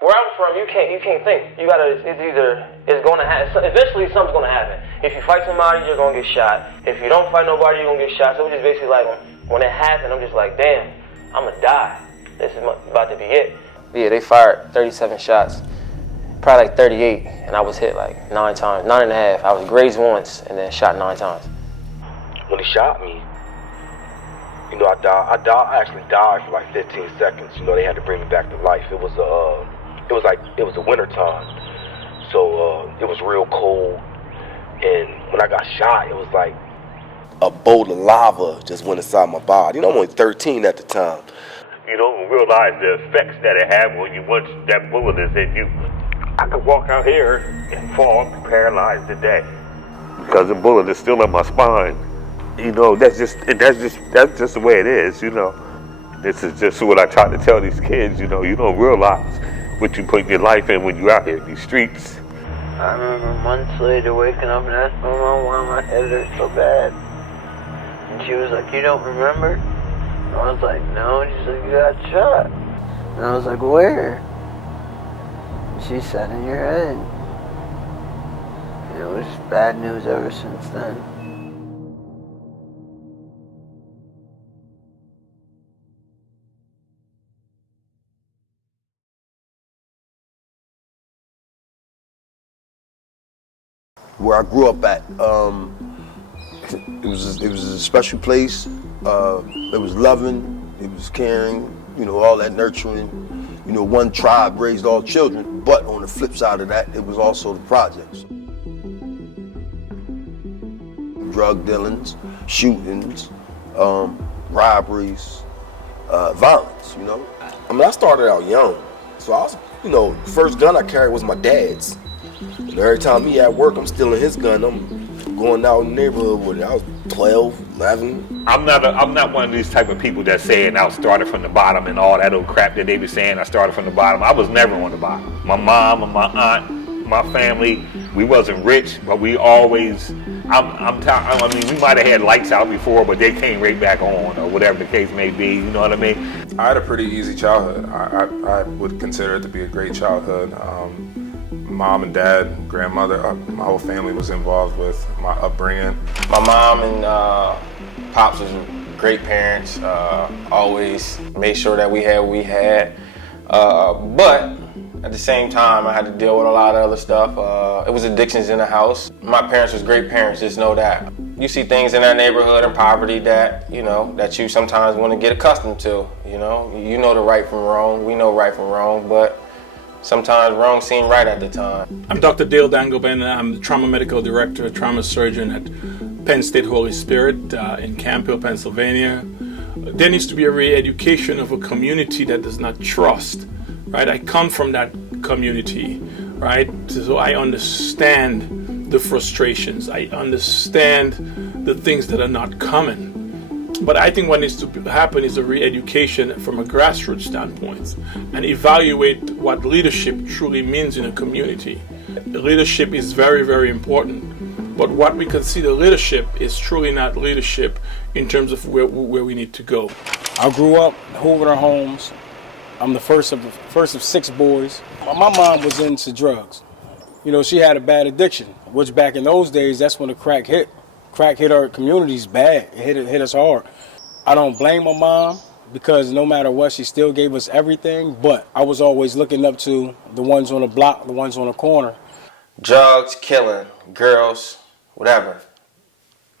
Where I'm from, you can't think. You gotta. It's gonna happen. Eventually, something's gonna happen. If you fight somebody, you're gonna get shot. If you don't fight nobody, you're gonna get shot. So it's just basically like when it happened, I'm just like, damn, I'm gonna die. This is about to be it. Yeah, they fired 37 shots, probably like 38, and I was hit like 9 times, 9.5. I was grazed once and then shot 9 times. When he shot me, you know, I actually died for like 15 seconds. You know, they had to bring me back to life. It was a winter time, so it was real cold. And when I got shot, it was like a bolt of lava just went inside my body. You know, I'm only 13 at the time. You don't realize the effects that it had when once that bullet is in you. I could walk out here and fall paralyzed today because the bullet is still in my spine. You know, that's just the way it is. You know, this is just what I try to tell these kids. You know, you don't realize what you put your life in when you're out here in these streets. I remember months later waking up and asking my mom why my head hurt so bad. And she was like, "You don't remember?" And I was like, "No." She's like, "You got shot." And I was like, "Where?" And she said, "In your head." And it was just bad news ever since then. Where I grew up at, it was a special place. It was loving, it was caring, you know, all that nurturing. You know, one tribe raised all children, but on the flip side of that, it was also the projects. Drug dealings, shootings, robberies, violence, you know. I mean, I started out young, so I was, you know, the first gun I carried was my dad's. And every time he at work, I'm stealing his gun. I'm going out in the neighborhood with it. I was 12, 11. I'm not one of these type of people that saying I started from the bottom and all that old crap that they be saying I started from the bottom. I was never on the bottom. My mom and my aunt, my family, we wasn't rich, but we always, we might have had lights out before, but they came right back on, or whatever the case may be, you know what I mean? I had a pretty easy childhood. I would consider it to be a great childhood. Mom and dad, grandmother, my whole family was involved with my upbringing. My mom and pops was great parents, always made sure that we had what we had. But at the same time, I had to deal with a lot of other stuff. It was addictions in the house. My parents was great parents, just know that. You see things in our neighborhood and poverty that, you know, that you sometimes want to get accustomed to, you know. You know the right from wrong, we know right from wrong, but sometimes wrong seemed right at the time. I'm Dr. Dale Dangleben. I'm the trauma medical director, trauma surgeon at Penn State Holy Spirit in Campbell, Pennsylvania. There needs to be a re-education of a community that does not trust, right? I come from that community, right? So I understand the frustrations. I understand the things that are not common. But I think what needs to happen is a re-education from a grassroots standpoint and evaluate what leadership truly means in a community. Leadership is very, very important. But what we consider leadership is truly not leadership in terms of where we need to go. I grew up in Hoover homes. I'm the first of 6 boys. My mom was into drugs. You know, she had a bad addiction, which back in those days, that's when the crack hit. Crack hit our communities bad. It hit us hard. I don't blame my mom because no matter what, she still gave us everything, but I was always looking up to the ones on the block, the ones on the corner. Drugs, killing, girls, whatever.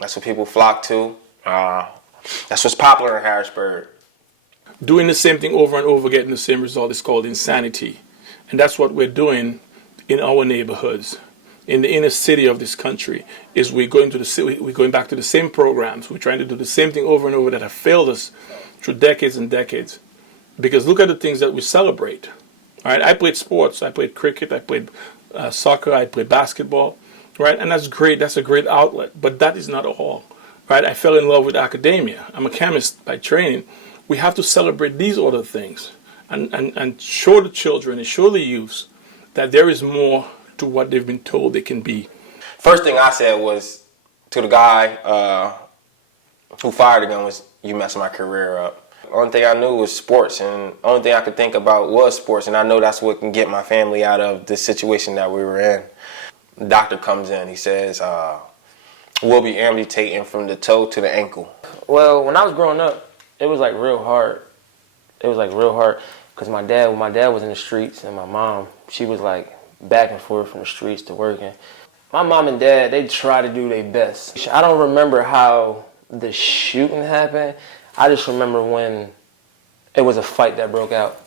That's what people flock to. That's what's popular in Harrisburg. Doing the same thing over and over, getting the same result is called insanity. And that's what we're doing in our neighborhoods. In the inner city of this country, is we're going back to the same programs. We're trying to do the same thing over and over that have failed us through decades and decades. Because look at the things that we celebrate. All right, I played sports. I played cricket. I played soccer. I played basketball. Right, and that's great. That's a great outlet. But that is not all. Right, I fell in love with academia. I'm a chemist by training. We have to celebrate these other things and show the children and show the youths that there is more to what they've been told they can be. First thing I said was to the guy who fired the gun was, "You messed my career up." Only thing I knew was sports, and only thing I could think about was sports, and I know that's what can get my family out of this situation that we were in. The doctor comes in, he says, we'll be amputating from the toe to the ankle. Well, when I was growing up, it was like real hard. It was like real hard because my dad was in the streets, and my mom, she was like back and forth from the streets to working. My mom and dad, they try to do their best. I don't remember how the shooting happened. I just remember when it was a fight that broke out,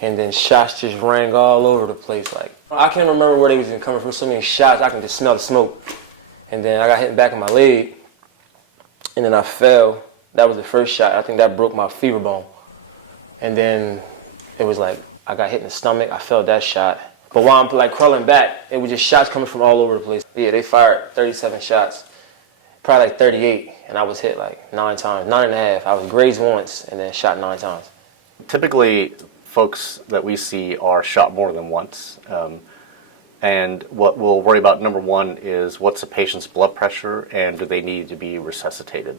and then shots just rang all over the place. Like, I can't remember where they was even coming from. So many shots, I can just smell the smoke. And then I got hit in the back of my leg, and then I fell. That was the first shot. I think that broke my femur bone. And then it was like I got hit in the stomach. I felt that shot. But while I'm like crawling back, it was just shots coming from all over the place. Yeah, they fired 37 shots, probably like 38, and I was hit like 9 times, 9.5. I was grazed once and then shot 9 times. Typically, folks that we see are shot more than once. And what we'll worry about, number one, is what's the patient's blood pressure and do they need to be resuscitated?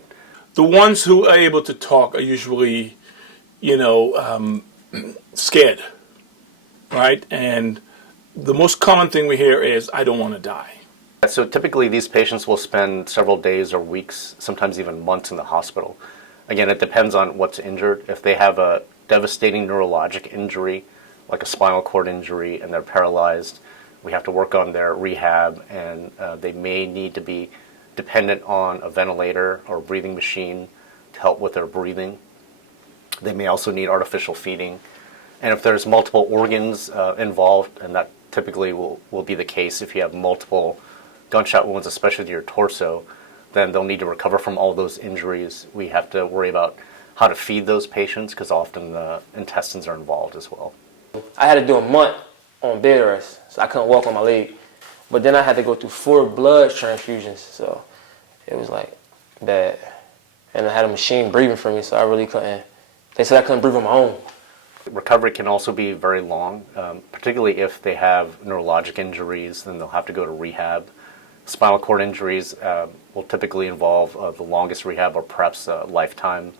The ones who are able to talk are usually, scared, right? And the most common thing we hear is, I don't want to die. So typically these patients will spend several days or weeks, sometimes even months in the hospital. Again, it depends on what's injured. If they have a devastating neurologic injury, like a spinal cord injury, and they're paralyzed, we have to work on their rehab, and they may need to be dependent on a ventilator or a breathing machine to help with their breathing. They may also need artificial feeding. And if there's multiple organs involved, and that typically will be the case if you have multiple gunshot wounds, especially to your torso, then they'll need to recover from all those injuries. We have to worry about how to feed those patients because often the intestines are involved as well. I had to do a month on bed rest, so I couldn't walk on my leg. But then I had to go through 4 blood transfusions, so it was like bad. And I had a machine breathing for me, so I really couldn't. They said I couldn't breathe on my own. Recovery can also be very long, particularly if they have neurologic injuries, then they'll have to go to rehab. Spinal cord injuries will typically involve the longest rehab or perhaps a lifetime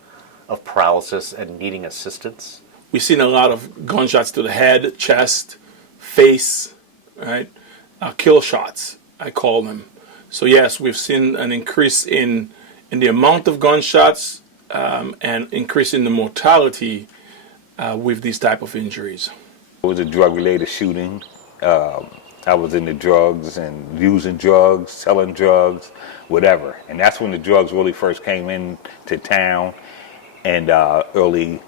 of paralysis and needing assistance. We've seen a lot of gunshots to the head, chest, face, right? Kill shots, I call them. So yes, we've seen an increase in the amount of gunshots and increase in the mortality with these type of injuries. It was a drug-related shooting. I was into drugs and using drugs, selling drugs, whatever. And that's when the drugs really first came into town in late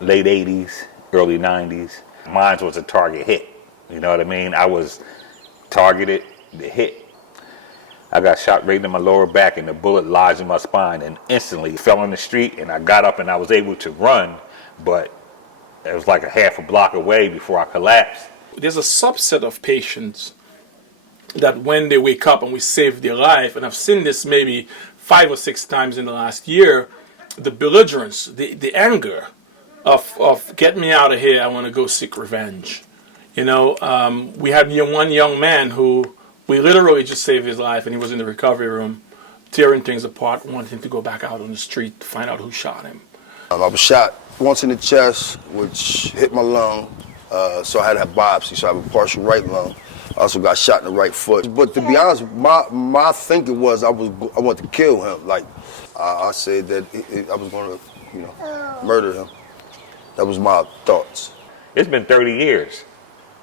80s, early 90s. Mine was a target hit. You know what I mean? I was targeted, the hit. I got shot right in my lower back and the bullet lodged in my spine and instantly fell in the street, and I got up and I was able to run, but it was like a half a block away before I collapsed. There's a subset of patients that when they wake up and we save their life, and I've seen this maybe 5 or 6 times in the last year, the belligerence, the anger of get me out of here, I want to go seek revenge. We had one young man who we literally just saved his life, and he was in the recovery room tearing things apart, wanting to go back out on the street to find out who shot him. I was shot once in the chest, which hit my lung, so I had to have biopsy, so I have a partial right lung. I also got shot in the right foot. But to be honest, my thinking was I wanted to kill him. Like, I said that I was going to, murder him. That was my thoughts. It's been 30 years,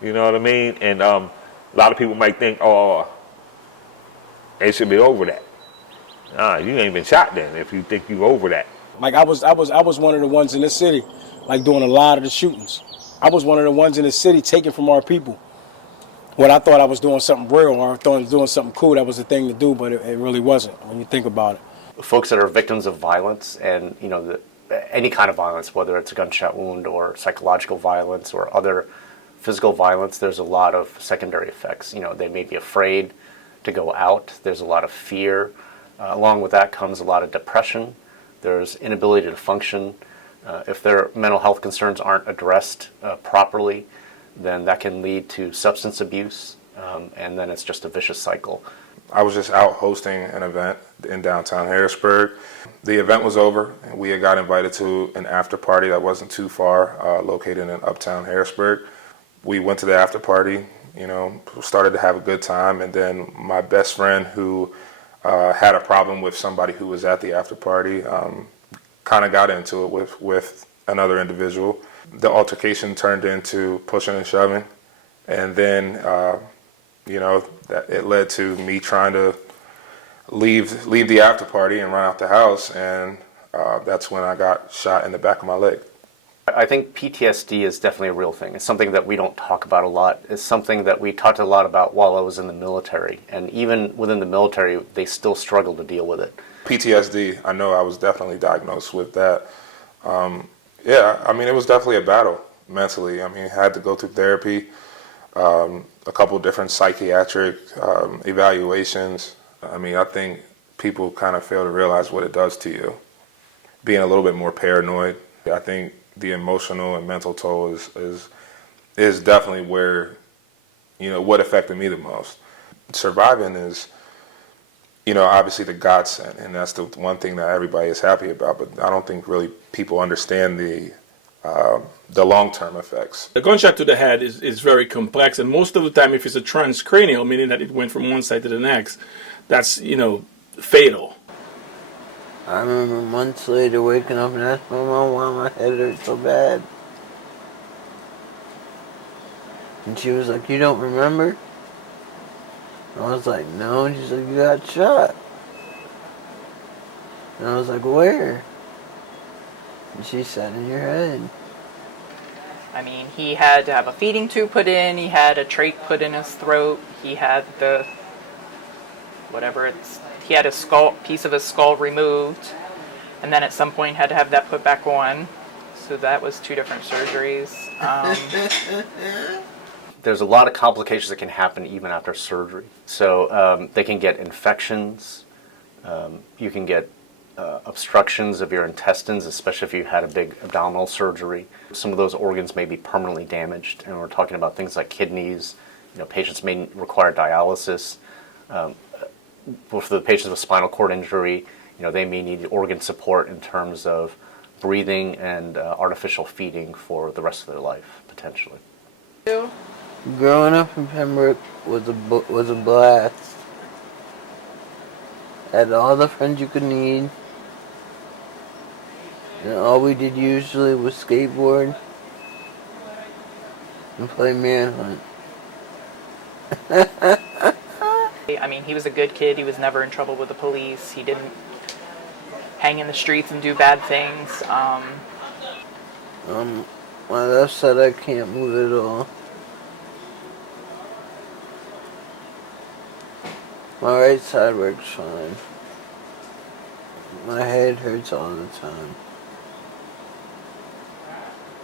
you know what I mean? And a lot of people might think, oh, it should be over that. Nah, you ain't been shot then if you think you over that. Like I was one of the ones in the city, like doing a lot of the shootings. I was one of the ones in the city taking from our people. When I thought I was doing something real or I thought I was doing something cool, that was the thing to do, but it really wasn't when you think about it. Folks that are victims of violence and, any kind of violence, whether it's a gunshot wound or psychological violence or other physical violence, there's a lot of secondary effects. They may be afraid to go out. There's a lot of fear. Along with that comes a lot of depression. There's inability to function. If their mental health concerns aren't addressed properly, then that can lead to substance abuse, and then it's just a vicious cycle. I was just out hosting an event in downtown Harrisburg. The event was over, and we had got invited to an after party that wasn't too far, located in uptown Harrisburg. We went to the after party, started to have a good time, and then my best friend who had a problem with somebody who was at the after party kind of got into it with another individual. The altercation turned into pushing and shoving, and then that it led to me trying to leave the after party and run out the house, and that's when I got shot in the back of my leg. I think PTSD is definitely a real thing. It's something that we don't talk about a lot. It's something that we talked a lot about while I was in the military, and even within the military, they still struggle to deal with it. PTSD, I know I was definitely diagnosed with that. It was definitely a battle mentally. I had to go through therapy, a couple different psychiatric evaluations. I think people kind of fail to realize what it does to you. Being a little bit more paranoid, I think the emotional and mental toll is definitely where, what affected me the most. Surviving is, obviously the godsend, and that's the one thing that everybody is happy about, but I don't think really people understand the long-term effects. The gunshot to the head is very complex, and most of the time if it's a transcranial, meaning that it went from one side to the next, that's, fatal. I remember months later waking up and asking my mom why my head hurt so bad. And she was like, "You don't remember?" And I was like, "No." And she's like, "You got shot." And I was like, "Where?" And she said, "In your head." He had to have a feeding tube put in, he had a trach put in his throat, he had he had a piece of his skull removed, and then at some point had to have that put back on. So that was 2 different surgeries. There's a lot of complications that can happen even after surgery. So they can get infections, you can get obstructions of your intestines, especially if you had a big abdominal surgery. Some of those organs may be permanently damaged, and we're talking about things like kidneys. Patients may require dialysis. For the patients with spinal cord injury, they may need organ support in terms of breathing and artificial feeding for the rest of their life, potentially. Growing up in Pembroke was a blast. Had all the friends you could need. And all we did usually was skateboard and play manhunt. He was a good kid. He was never in trouble with the police. He didn't hang in the streets and do bad things. My left side, I can't move at all. My right side works fine. My head hurts all the time.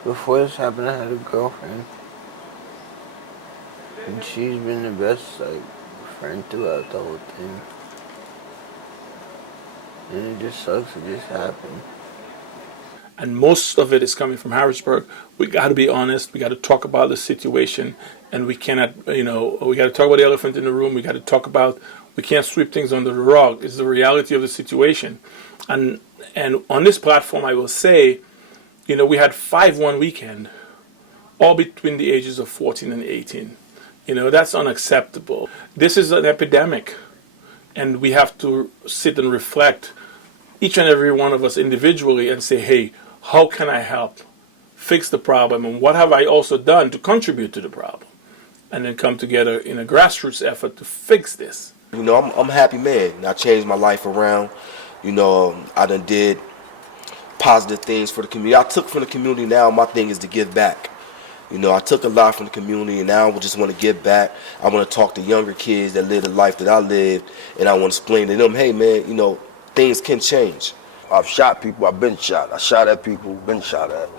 Before this happened, I had a girlfriend. And she's been the best friend throughout the whole thing. And it just sucks, it just happened. And most of it is coming from Harrisburg. We got to be honest. We got to talk about the situation, and we cannot, we got to talk about the elephant in the room. We can't sweep things under the rug. It's the reality of the situation. And on this platform, I will say, we had 5 one weekend, all between the ages of 14 and 18. That's unacceptable. This is an epidemic, and we have to sit and reflect, each and every one of us individually, and say, hey, how can I help fix the problem, and what have I also done to contribute to the problem? And then come together in a grassroots effort to fix this. I'm a happy man. I changed my life around. I done did positive things for the community. I took from the community. Now my thing is to give back. I took a lot from the community, and now I just want to give back. I want to talk to younger kids that live the life that I lived, and I want to explain to them, hey man, things can change. I've shot people, I've been shot. I shot at people, been shot at.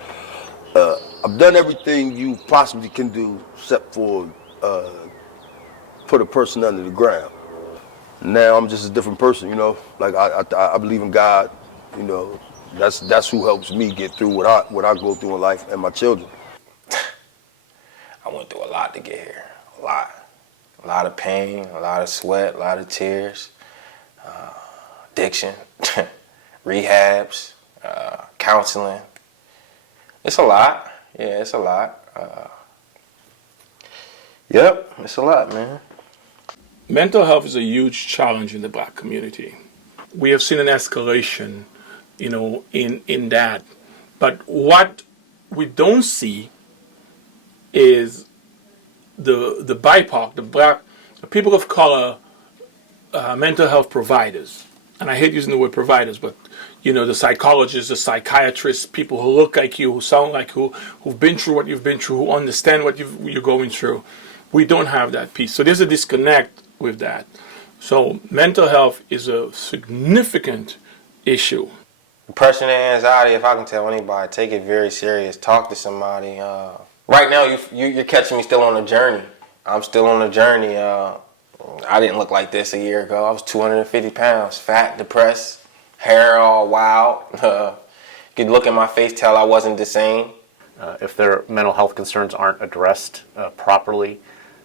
I've done everything you possibly can do except for put a person under the ground. Now I'm just a different person, Like I believe in God, That's who helps me get through what I go through in life, and my children. I went through a lot to get here, a lot. A lot of pain, a lot of sweat, a lot of tears, addiction, rehabs, counseling. It's a lot. Yeah, it's a lot. Yep, it's a lot, man. Mental health is a huge challenge in the black community. We have seen an escalation, in that. But what we don't see is the BIPOC, the people of color, mental health providers. And I hate using the word providers, but the psychologists, the psychiatrists, people who look like you, who sound like you, who've been through what you've been through, who understand what you're going through. We don't have that piece. So there's a disconnect with that. So mental health is a significant issue. Depression and anxiety, if I can tell anybody, take it very serious. Talk to somebody. Right now, you're catching me still on a journey. I'm still on a journey. I didn't look like this a year ago. I was 250 pounds, fat, depressed, hair all wild. You could look at my face, tell I wasn't the same. If their mental health concerns aren't addressed properly,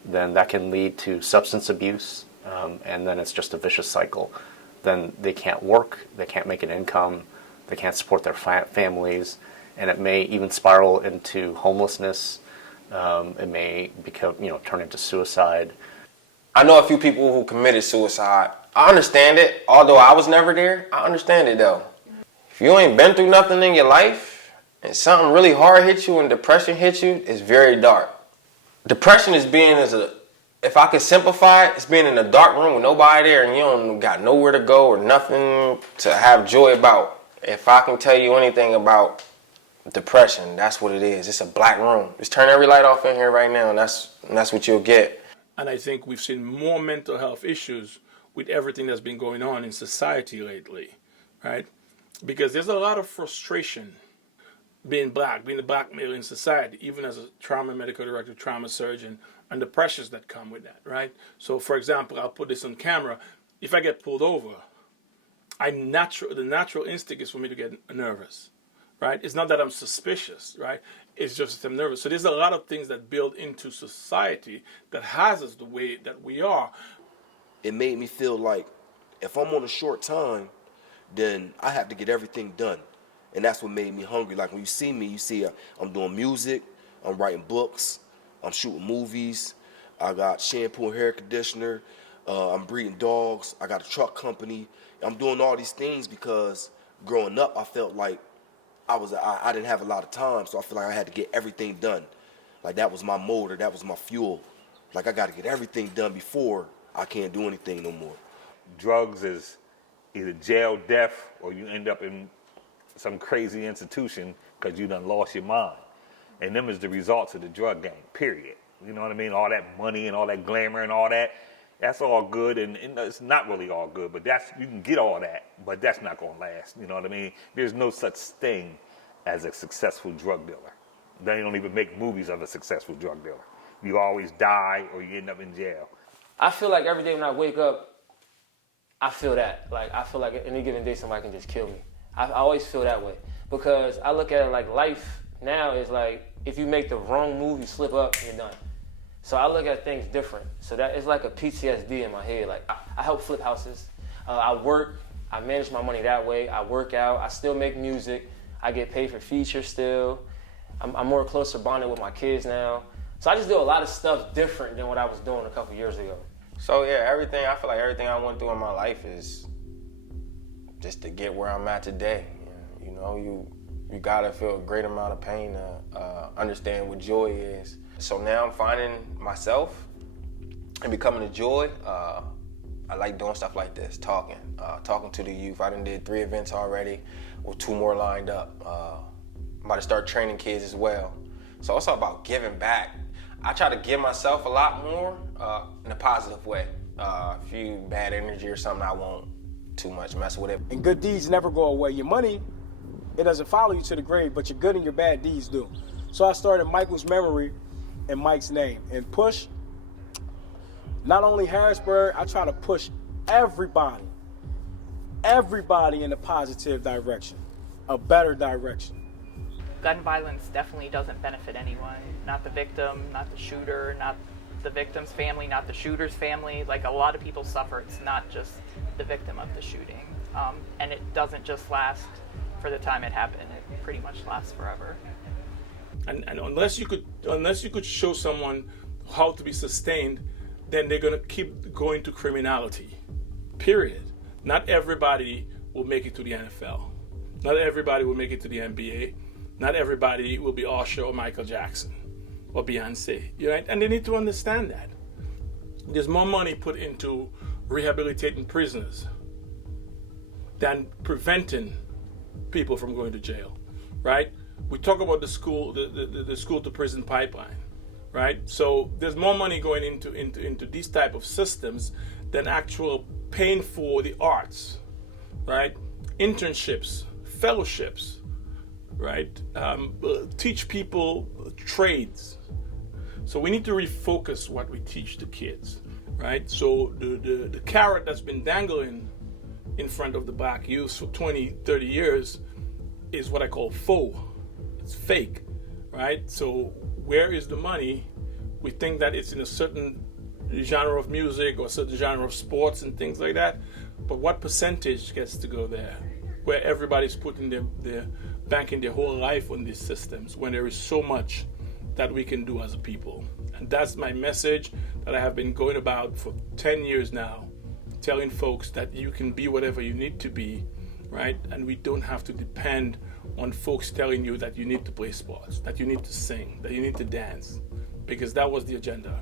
then that can lead to substance abuse, and then it's just a vicious cycle. Then they can't work, they can't make an income, they can't support their families, and it may even spiral into homelessness. It may become, turn into suicide. I know a few people who committed suicide. I understand it, although I was never there. I understand it though. If you ain't been through nothing in your life, and something really hard hits you and depression hits you, it's very dark. Depression is if I could simplify it, it's being in a dark room with nobody there and you don't got nowhere to go or nothing to have joy about. If I can tell you anything about depression, that's what it is. It's a black room. Just turn every light off in here right now and that's what you'll get. And I think we've seen more mental health issues with everything that's been going on in society lately, right? Because there's a lot of frustration being the black male in society, even as a trauma medical director, trauma surgeon, and the pressures that come with that, right? So, for example, I'll put this on camera. If I get pulled over, the natural instinct is for me to get nervous, right? It's not that I'm suspicious, right? It's just that I'm nervous. So there's a lot of things that build into society that has us the way that we are. It made me feel like if I'm on a short time, then I have to get everything done. And that's what made me hungry. Like when you see me, you see I'm doing music, I'm writing books, I'm shooting movies, I got shampoo and hair conditioner, I'm breeding dogs, I got a truck company. I'm doing all these things because growing up I felt like I didn't have a lot of time, so I feel like I had to get everything done. Like that was my motor, that was my fuel. Like I got to get everything done before I can't do anything no more. Drugs is either jail, death, or you end up in some crazy institution because you done lost your mind. And them is the results of the drug game, period. You know what I mean? All that money and all that glamour and all that, that's all good, and it's not really all good, but you can get all that, but that's not going to last. You know what I mean? There's no such thing as a successful drug dealer. They don't even make movies of a successful drug dealer. You always die or you end up in jail. I feel like every day when I wake up, I feel that. Like, I feel like any given day somebody can just kill me. I always feel that way because I look at it like life now is like if you make the wrong move, you slip up, you're done. So I look at things different. So that is like a PTSD in my head. Like I help flip houses. I work. I manage my money that way. I work out. I still make music. I get paid for features still. I'm more closer bonded with my kids now. So I just do a lot of stuff different than what I was doing a couple years ago. So yeah, I feel like everything I went through in my life is just to get where I'm at today. You know, you gotta feel a great amount of pain to understand what joy is. So now I'm finding myself and becoming a joy. I like doing stuff like this, talking to the youth. I done did 3 events already with 2 more lined up. I'm about to start training kids as well. So it's all about giving back. I try to give myself a lot more in a positive way. If you bad energy or something, I won't too much mess with it. And good deeds never go away. Your money, it doesn't follow you to the grave, but your good and your bad deeds do. So I started Michael's Memory in Mike's name. And push, not only Harrisburg, I try to push everybody in a positive direction, a better direction. Gun violence definitely doesn't benefit anyone. Not the victim, not the shooter, not the victim's family, not the shooter's family. Like, a lot of people suffer. It's not just the victim of the shooting. And it doesn't just last for the time it happened. It pretty much lasts forever. And unless you could show someone how to be sustained, then they're going to keep going to criminality. Period. Not everybody will make it to the NFL. Not everybody will make it to the NBA. Not everybody will be Usher or Michael Jackson or Beyonce. Right? And they need to understand that. There's more money put into rehabilitating prisoners than preventing people from going to jail. Right? We talk about the school to prison pipeline. Right? So there's more money going into these type of systems than actual paying for the arts, right? Internships, fellowships, right? Teach people trades. So we need to refocus what we teach the kids, right? So the carrot that's been dangling in front of the black youth for 20, 30 years is what I call faux. It's fake, right? So where is the money? We think that it's in a certain genre of music or a certain genre of sports and things like that, but what percentage gets to go there? Where everybody's putting their banking their whole life on these systems, when there is so much that we can do as a people. And that's my message that I have been going about for 10 years now, telling folks that you can be whatever you need to be, right? And we don't have to depend on folks telling you that you need to play sports, that you need to sing, that you need to dance, because that was the agenda.